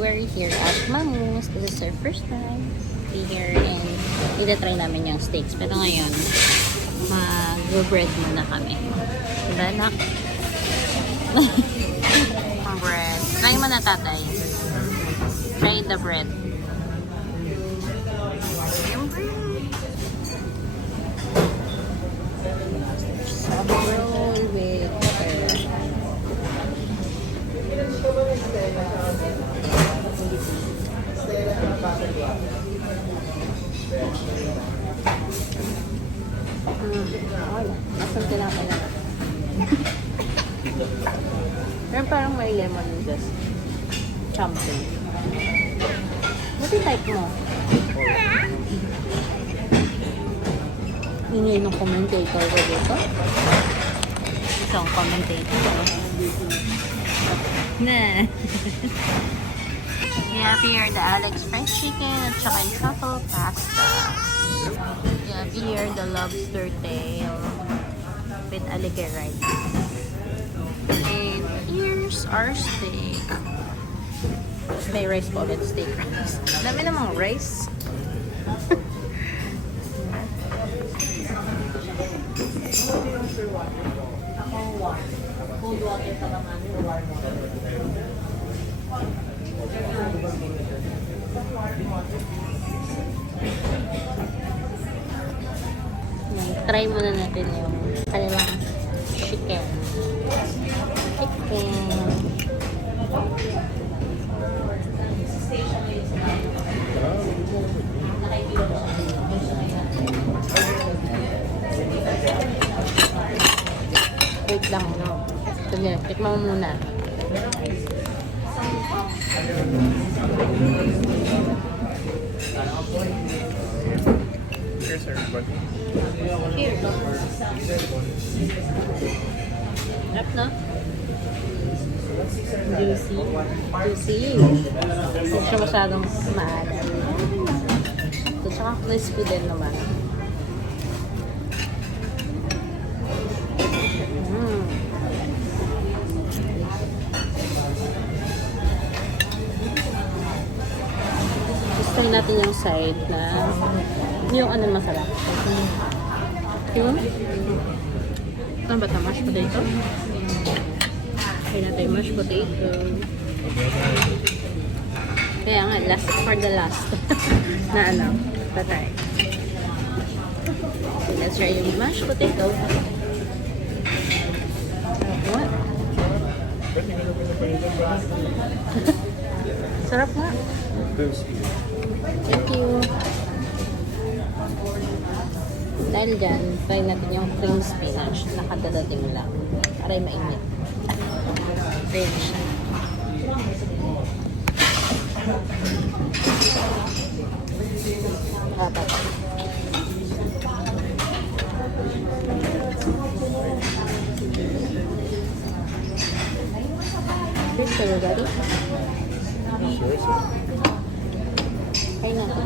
we're here at Mamus. This is our first time here and ita-try namin yung steaks. Pero ngayon, mag-bread muna kami. Diba, nak? Ang bread. Try mo na, tatay. Try the bread. Yung bread. Roll with butter. Asam tinapay na. Pero parang may lemon just something. Buti type mo. Ingay ng commentator ko dito. Isang commentator. Na. We have here the Alex fried chicken at saka yung truffle pasta. We have here the lobster tail with aligre rice. And here's our steak. May rice po ulit, steak rice. Dami namang rice. Try muna natin yung kanilang chicken. Wait lang, no? Sige, tikman mo muna. Cheers, everybody. Cheers. Sarap, no? Juicy. Juicy. Hindi siya masyadong maalat. Ito, tsaka crispy din naman. Try natin yung side na yung ano masarap. Yung ano ba ito? Mashed potato? Try natin yung mashed potato. Kaya nga, last for the last. Na ano, patay. Let's try yung mashed potato. What? Sarap nga. Thank you. Dahil dyan, try natin yung cream spinach. Nakadadating lang. Aray mainit. Ready siya. Dapat. Cheers, everybody. Sure, sir. Try natin.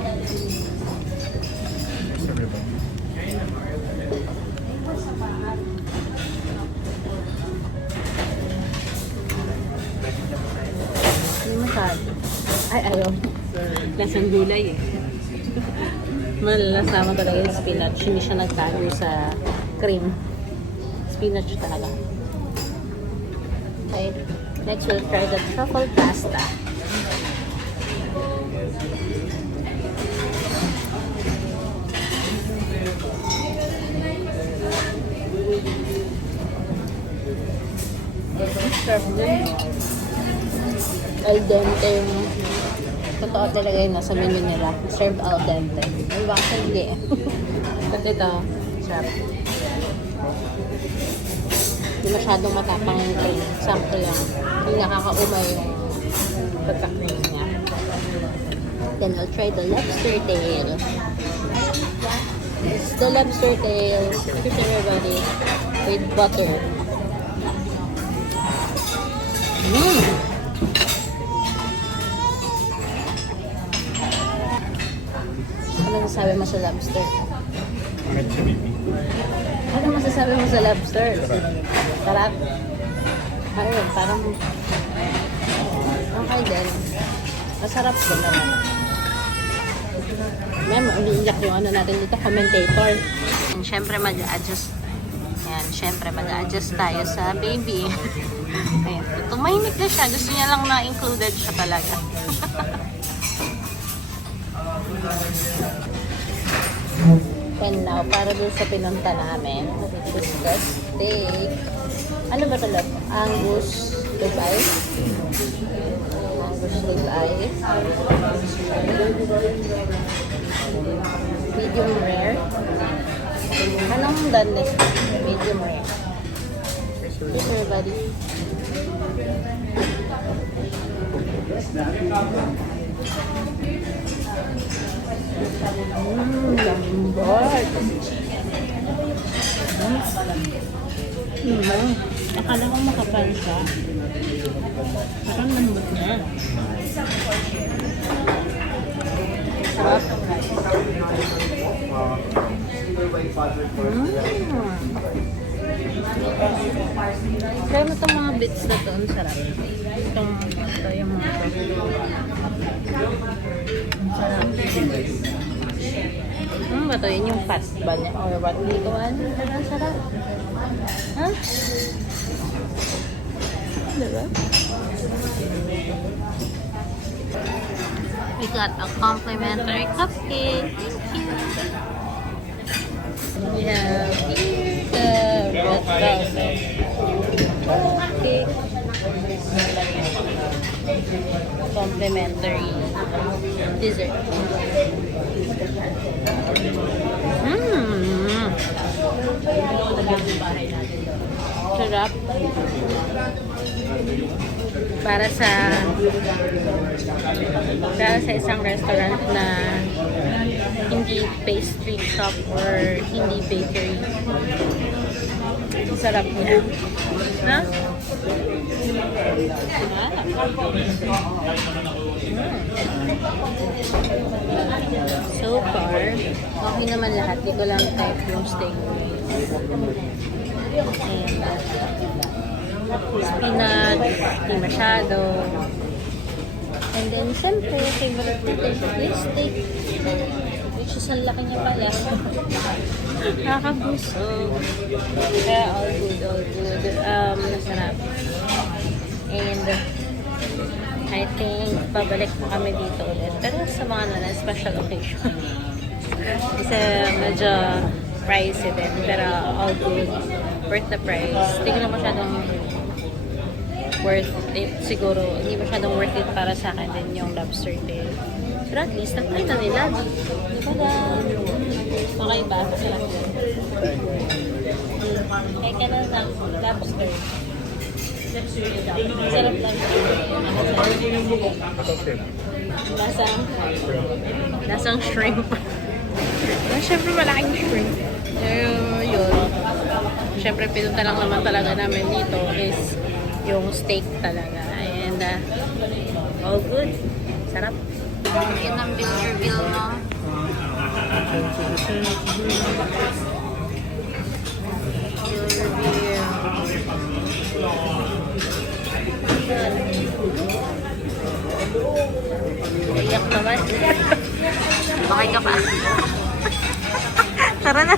Hindi masyado. Ay, ayaw. Lasang gulay eh. Malasama talaga yung spinach. Hindi siya nagtago sa cream. Spinach talaga. Okay. Next, we'll try the truffle pasta. Sarap din. Al dente yung totoo talaga yung nasa menu nila. Served al dente. Yung baka hindi eh. But ito, sarap. Hindi masyadong matapang yung cream. Sample lang. Yung nakakaumay yung pagka-cream niya. Then I'll try the lobster tail. It's the lobster tail. Here's everybody. With butter. Ano masasabi mo sa lobster? Medyo baby. Ano masasabi mo sa lobster? Sarap. Ayun, parang okay din. Masarap ko naman. Ma'am, umiiyak yung ano natin dito, commentator. And syempre mag-a-adjust. Ayan, syempre mag-a-adjust tayo sa baby. Ayan, tumahimik na siya. Gusto niya lang na included siya talaga. And now, para dun sa pinunta namin, which is the steak. Ano ba ito, love? Angus ribeye? Angus ribeye. Medium rare. Anong done this? Medium rare. Yes, everybody. Lambot. Akala ko makapal siya. Parang lambot na. Sarap. Try mo itong mga bits na to. Ang sarap. Ito yung mga to. Ang sarap. Ano ba ito? Yun yung fat ba niya? Or what? Hindi ko ano. Ang sarap. Ha? Diba? We got a complimentary cupcake. Thank you. We have here the red velvet cake. Complimentary dessert. Sarap. Para sa isang restaurant na hindi pastry shop or hindi bakery. Sarap niya. Ha? So far, okay naman lahat. Di ko lang type yung steak. And spinach, hindi masyado. And then, siyempre, favorite ko yung steak. Which is ang laki niya pala. Nakakabusog. Kaya all good, all good. Masarap. And I think pabalik po kami dito ulit. Pero sa mga special occasion. Kasi medyo pricey din. Pero all good. Worth the price. Hindi ko na masyadong worth it. Siguro, hindi masyadong worth it para sa akin din yung lobster tail. Pero at least, nag-try na nila. Di ba na? Okay ba? Masarap yun. Kaya ka na ng lobster. Masarap lang. Lasang shrimp. Siyempre malaking shrimp. Yun. Siyempre pinunta lang naman talaga namin dito is yung steak talaga. And all good. Sarap. Yun ang bill reveal mo. Iyak naman. Okay ka pa? Tara na.